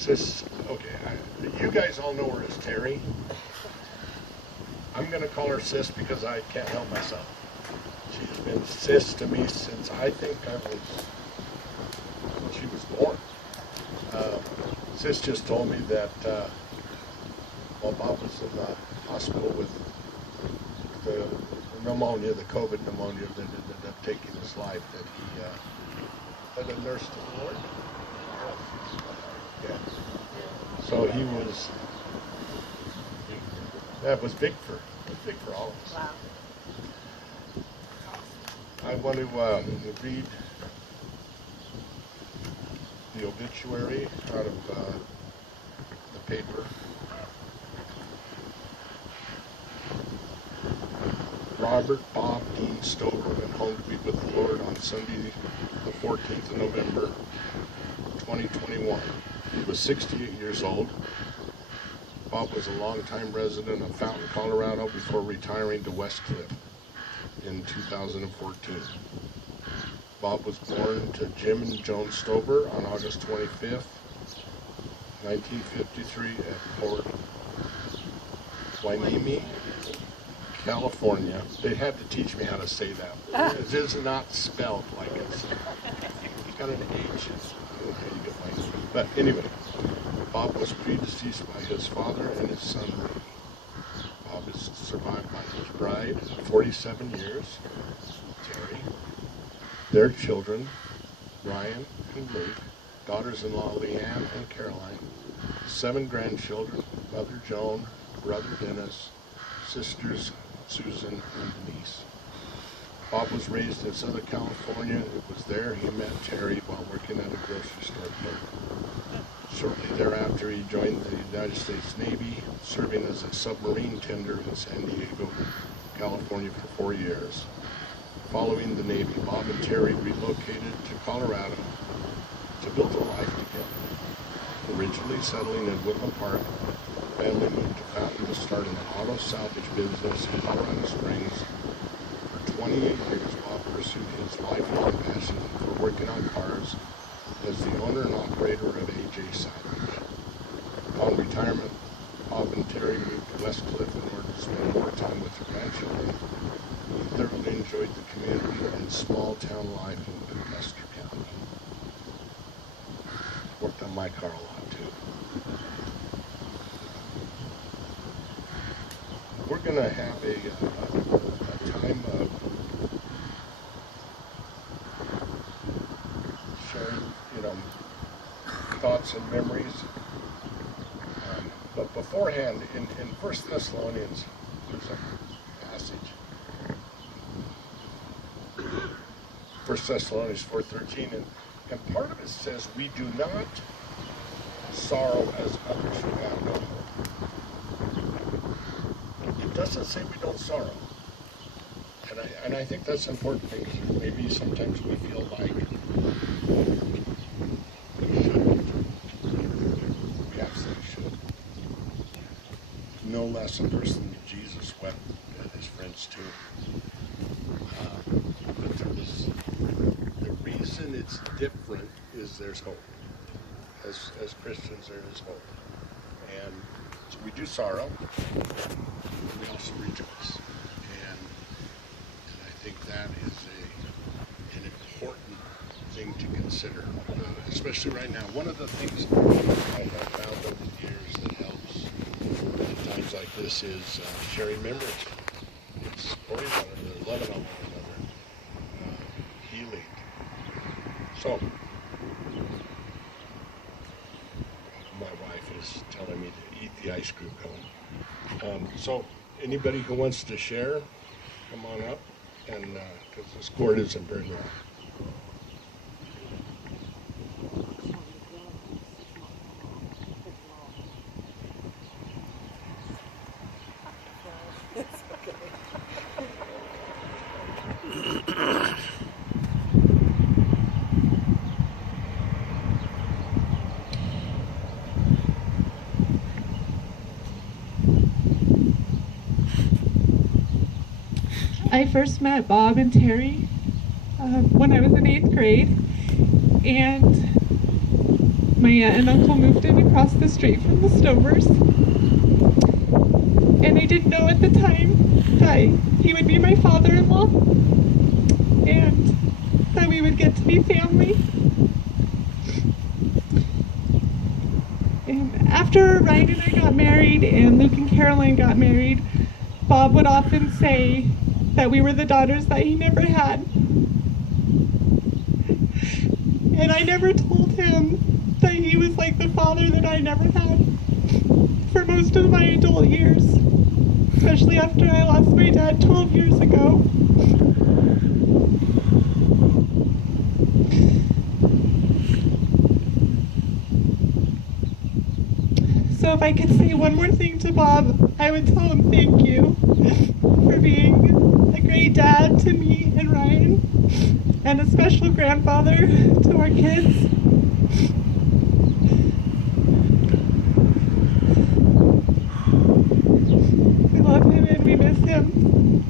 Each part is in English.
Sis, okay, you guys all know her as Terry. I'm going to call her Sis because I can't help myself. She's been Sis to me since I think she was born. Sis just told me that while Bob was in the hospital with the pneumonia, the COVID pneumonia that ended up taking his life, that he had a nurse to the Lord. Yeah. So he was, that was big for all of us. Wow. I want to read the obituary out of the paper. Robert Bob Dean Stover went home to be with the Lord on Sunday, the 14th of November, 2021. He was 68 years old. Bob was a longtime resident of Fountain, Colorado before retiring to West Cliff in 2014. Bob was born to Jim and Joan Stover on August 25th, 1953 at Port Hueneme, California. They had to teach me how to say that. It is not spelled like it's got an H. But anyway, Bob was predeceased by his father and his son Ray. Bob is survived by his bride, 47 years, Terry, their children, Ryan and Luke, daughters-in-law Leanne and Caroline, 7 grandchildren, mother Joan, brother Dennis, sisters Susan and Denise. Bob was raised in Southern California. It was there he met Terry while working at a grocery store clerk. Shortly thereafter, he joined the United States Navy, serving as a submarine tender in San Diego, California for 4 years. Following the Navy, Bob and Terry relocated to Colorado to build a life together. Originally settling in Woodland Park, the family moved to Fountain to start an auto salvage business in Colorado Springs. For 28 years, Bob pursued his lifelong passion for working on cars as the owner and operator of AJ Salvage. Upon retirement, Bob and Terry moved to West Cliff in order to spend more time with their grandchildren. He thoroughly enjoyed the community and small town life in Custer County. Worked on my car a lot too. We're going to have a time of sharing, thoughts and memories. But beforehand, in 1 Thessalonians, there's a passage. 1 Thessalonians 4:13, and part of it says, we do not sorrow as others who have no hope. It doesn't say we don't sorrow. And I think that's important because maybe sometimes we feel like we shouldn't. We absolutely should. No less a person than Jesus wept at his friend's tomb. But the reason it's different is there's hope. As Christians, there is hope. And so we do sorrow, but we also rejoice. And I think that is an important thing to consider, especially right now. One of the things I have found over the years that helps at times like this is sharing memories. It's supporting one another, loving on one another, healing. So, my wife is telling me to eat the ice cream cone. So, anybody who wants to share, come on up, and because this cord isn't very long. I first met Bob and Terry when I was in 8th grade, and my aunt and uncle moved in across the street from the Stovers. And I didn't know at the time that he would be my father-in-law and that we would get to be family. And after Ryan and I got married and Luke and Caroline got married, Bob would often say that we were the daughters that he never had. And I never told him that he was like the father that I never had for most of my adult years, especially after I lost my dad 12 years ago. So if I could say one more thing to Bob, I would tell him thank you for being a great dad to me and Ryan, and a special grandfather to our kids. We love him and we miss him.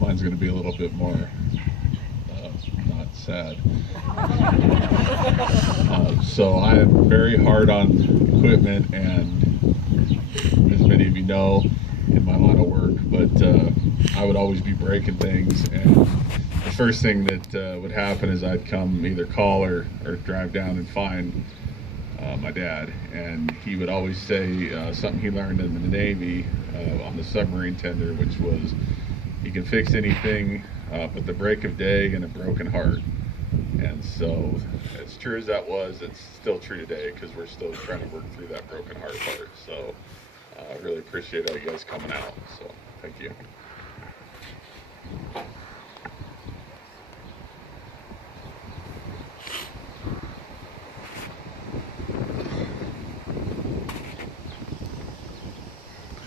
Mine's going to be a little bit more not sad. So I am very hard on equipment, and as many of you know, in my line of work, but I would always be breaking things, and the first thing that would happen is I'd come either call or drive down and find my dad, and he would always say something he learned in the Navy on the submarine tender, which was, you can fix anything but the break of day and a broken heart. And so, as true as that was, it's still true today, because we're still trying to work through that broken heart part. So I really appreciate all you guys coming out, so thank you.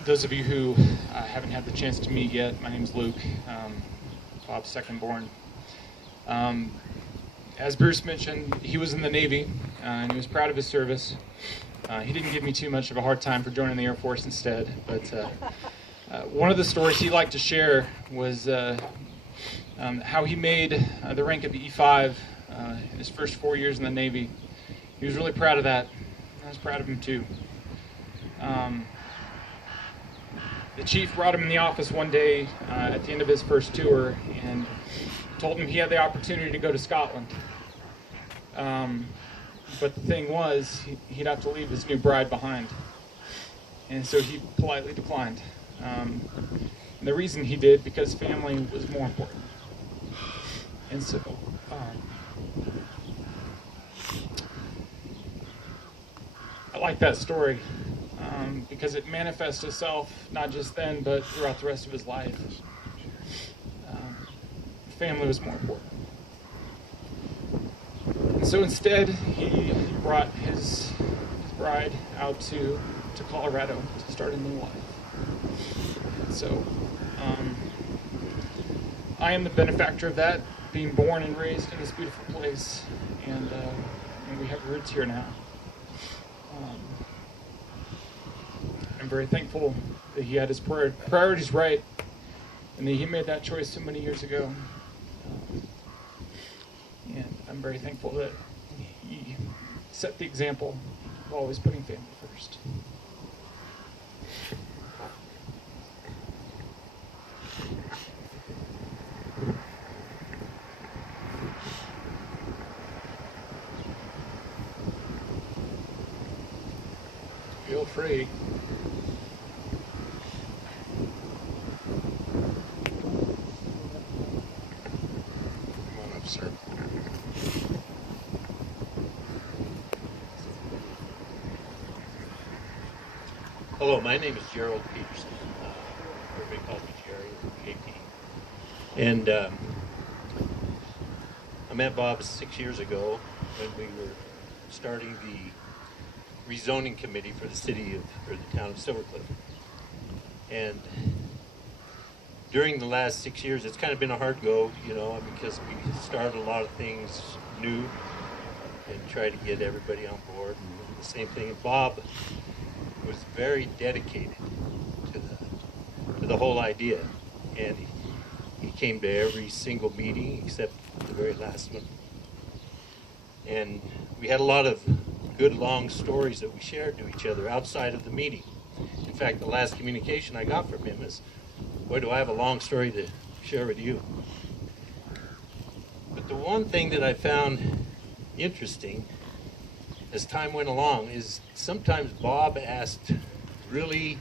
Those of you who haven't had the chance to meet yet, my name's Luke, Bob's second born. As Bruce mentioned, he was in the Navy, and he was proud of his service. He didn't give me too much of a hard time for joining the Air Force instead, but one of the stories he liked to share was how he made the rank of E5 in his first 4 years in the Navy. He was really proud of that. I was proud of him too. The chief brought him in the office one day at the end of his first tour and told him he had the opportunity to go to Scotland. But the thing was, he'd have to leave his new bride behind. And so he politely declined. And the reason he did, because family was more important. And so, I like that story because it manifests itself not just then, but throughout the rest of his life. Family was more important. And so instead, he brought his bride out to Colorado to start a new life. And so I am the benefactor of that, being born and raised in this beautiful place, and we have roots here now. I'm very thankful that he had his priorities right, and that he made that choice so many years ago. And I'm very thankful that he set the example of always putting family first. Feel free. Come on up, sir. Hello, my name is Gerald Peterson. Everybody calls me Jerry or JP. And I met Bob 6 years ago when we were starting the rezoning committee for the town of Silver Cliff. And during the last 6 years, it's kind of been a hard go, because we started a lot of things new and tried to get everybody on board. And the same thing, Bob was very dedicated to the whole idea, and he came to every single meeting except the very last one. And we had a lot of good long stories that we shared to each other outside of the meeting. In fact, the last communication I got from him is, boy, do I have a long story to share with you. But the one thing that I found interesting as time went along is sometimes Bob asked really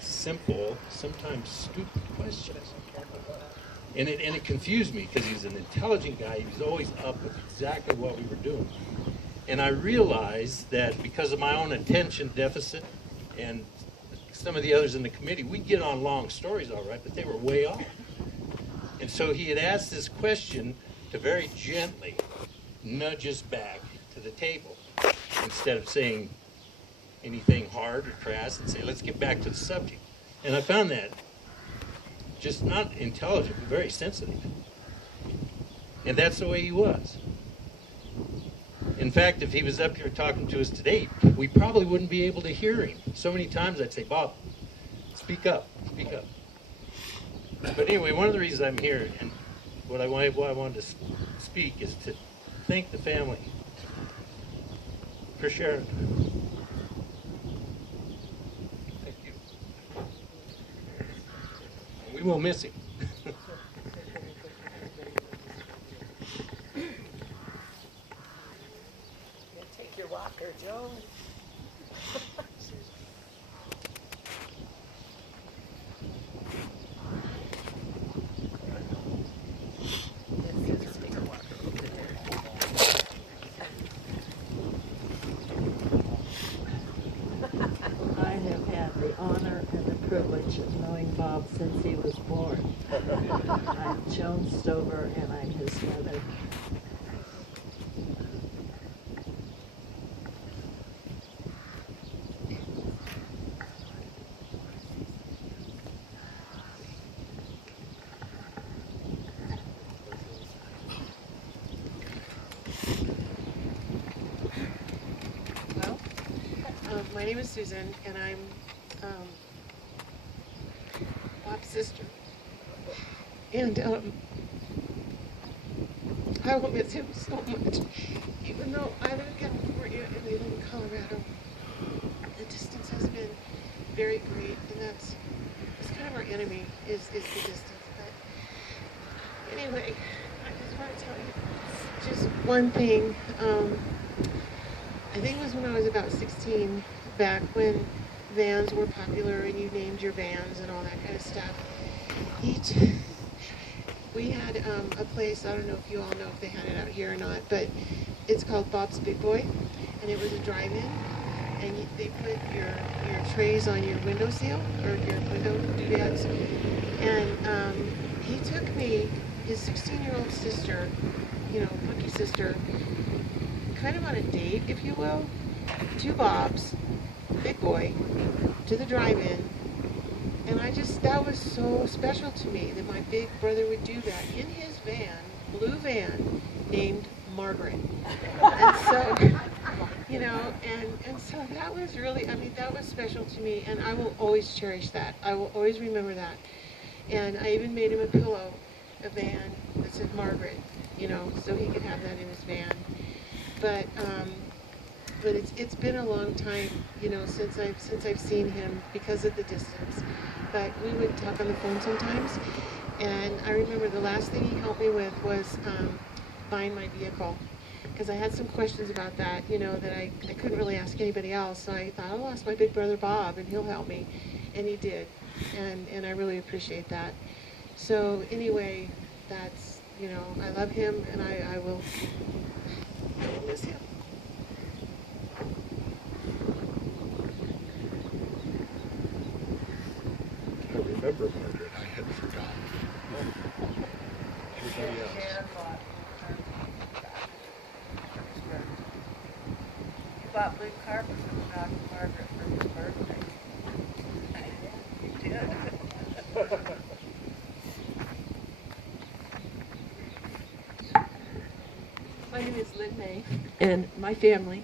simple, sometimes stupid questions. And it confused me because he's an intelligent guy. He was always up with exactly what we were doing. And I realized that because of my own attention deficit and some of the others in the committee, we'd get on long stories all right, but they were way off. And so he had asked this question to very gently nudge us back to the table instead of saying anything hard or crass, and say, let's get back to the subject. And I found that just not intelligent, but very sensitive. And that's the way he was. In fact, if he was up here talking to us today, we probably wouldn't be able to hear him. So many times I'd say, Bob, speak up, speak up. But anyway, one of the reasons I'm here and why I wanted to speak is to thank the family for sharing. Thank you. We will miss him. Take your walker, Joe. I have had the honor and the privilege of knowing Bob since he was born. I'm Joan Stover, and I'm his mother. Well, my name is Susan, and I'm Bob's sister. And I will miss him so much. Even though I live in California and they live in Colorado, the distance has been very great, and that's kind of our enemy is the distance. But anyway, I just want to tell you just one thing. I think it was when I was about 16, back when vans were popular and you named your vans and all that kind of stuff. We had a place, I don't know if you all know if they had it out here or not, but it's called Bob's Big Boy, and it was a drive-in, and they put your trays on your windowsill, or your window doodads, and he took me, his 16-year-old sister, lucky sister, kind of on a date, if you will, to Bob's Big Boy, to the drive-in. And that was so special to me that my big brother would do that in his van, blue van, named Margaret. And so, and so that was really, that was special to me, and I will always cherish that. I will always remember that. And I even made him a pillow, a van that said Margaret, so he could have that in his van. But it's been a long time, since I've seen him because of the distance. But we would talk on the phone sometimes, and I remember the last thing he helped me with was buying my vehicle, because I had some questions about that, that I couldn't really ask anybody else. So I thought, I'll ask my big brother Bob, and he'll help me, and he did, and I really appreciate that. So anyway, that's I love him, and I will miss him. I remember Margaret. I had forgotten. Everybody else. You bought blue carpet for Dr. Margaret for his birthday. You did. My name is Lynn May, and my family,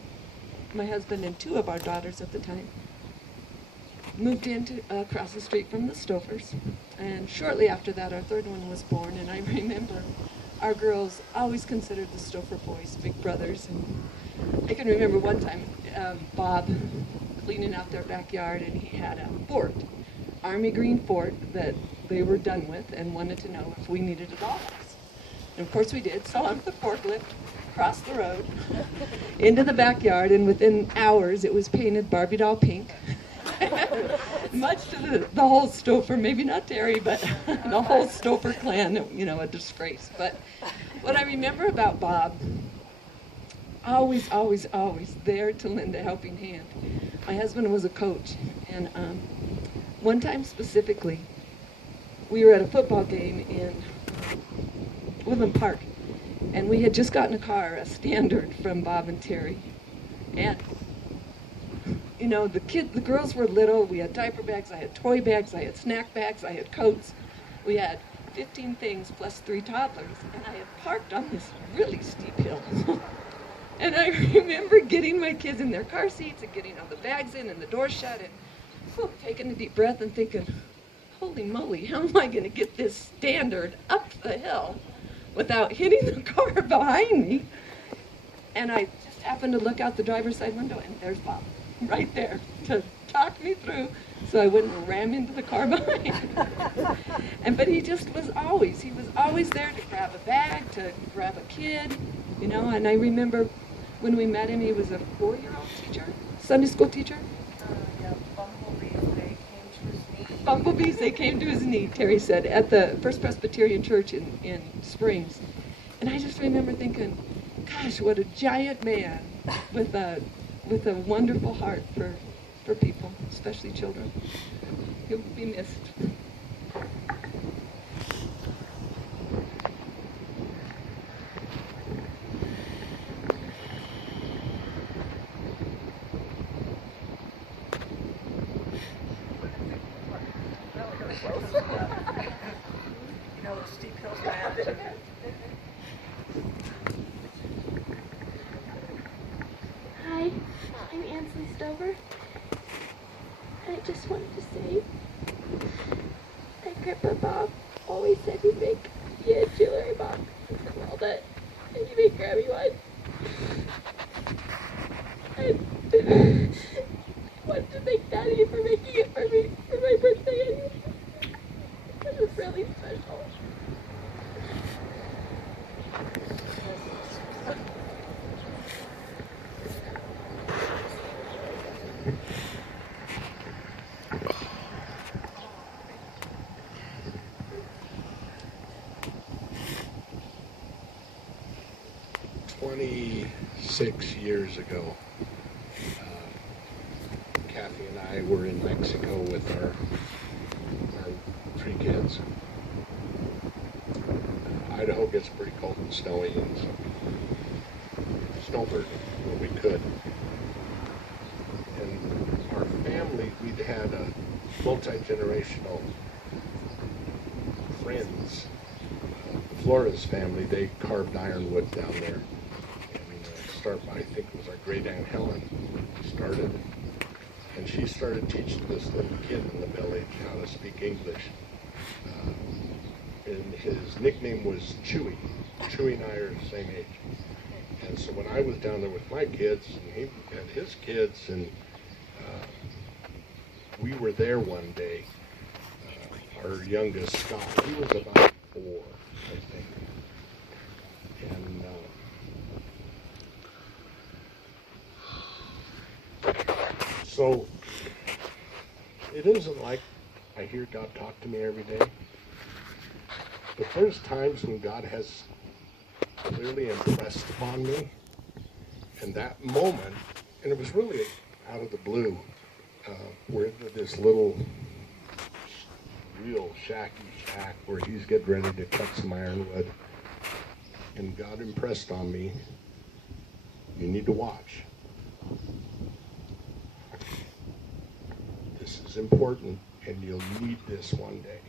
my husband and two of our daughters at the time, moved in across the street from the Stovers, and shortly after that our third one was born. And I remember our girls always considered the Stouffer boys big brothers. And I can remember one time Bob cleaning out their backyard, and he had a fort, army green fort, that they were done with and wanted to know if we needed a dollhouse. And of course we did. So on the forklift, across the road, into the backyard, and within hours it was painted Barbie doll pink. Much to the whole Stouffer, maybe not Terry, but the whole Stouffer clan, you know, a disgrace. But what I remember about Bob, always, always, always there to lend a helping hand. My husband was a coach, and one time specifically, we were at a football game in Woodland Park, and we had just gotten a car, a Standard, from Bob and Terry. And you know, the girls were little. We had diaper bags, I had toy bags, I had snack bags, I had coats. We had 15 things plus 3 toddlers, and I had parked on this really steep hill. And I remember getting my kids in their car seats and getting all the bags in and the door shut, and taking a deep breath and thinking, holy moly, how am I going to get this Standard up the hill without hitting the car behind me? And I just happened to look out the driver's side window, and there's Bob right there to talk me through so I wouldn't ram into the car behind. But he was always there to grab a bag, to grab a kid, you know. And I remember when we met him, he was a 4-year-old teacher, Sunday school teacher. Yeah, bumblebees, they came to his knee. Bumblebees, they came to his knee, Terry said, at the First Presbyterian Church in Springs. And I just remember thinking, gosh, what a giant man with a wonderful heart for people, especially children. He'll be missed. You know, the steep hills bad. Hi, I'm Ansley Stover. I just wanted to say that Grandpa Bob always said he'd make you a jewelry box from all that, and he made Grammy one. And I wanted to thank Daddy for making it for me for my birthday anyway. It was really special. Six years ago, Kathy and I were in Mexico with our 3 kids. Idaho gets pretty cold and snowy, and so snowbird when we could. And our family, we'd had a multi-generational friends. The Flores family, they carved ironwood down there. I think it was our great Aunt Helen started, and she started teaching this little kid in the village how to speak English. And his nickname was Chewy. Chewy and I are the same age. And so when I was down there with my kids, and he had his kids, and we were there one day. Our youngest, Scott, he was about 4, I think. And so it isn't like I hear God talk to me every day, but there's times when God has clearly impressed upon me, and that moment, and it was really out of the blue, we're in this little real shack where he's getting ready to cut some ironwood, and God impressed on me, you need to watch. This is important, and you'll need this one day.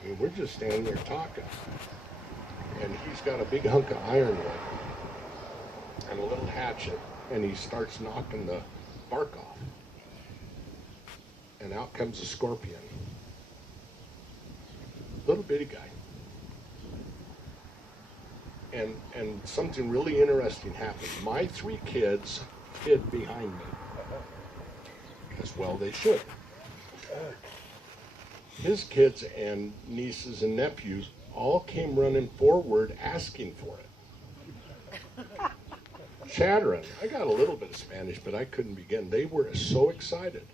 I mean, we're just standing there talking, and he's got a big hunk of ironwood and a little hatchet, and he starts knocking the bark off. And out comes a scorpion. Little bitty guy. and something really interesting happened. My 3 kids hid behind me, as well they should. His kids and nieces and nephews all came running forward asking for it. Chattering. I got a little bit of Spanish, but I couldn't begin. They were so excited.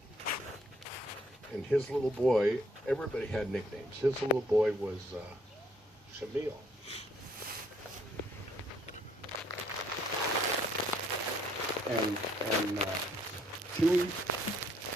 And his little boy, everybody had nicknames. His little boy was Shamil. And Chewy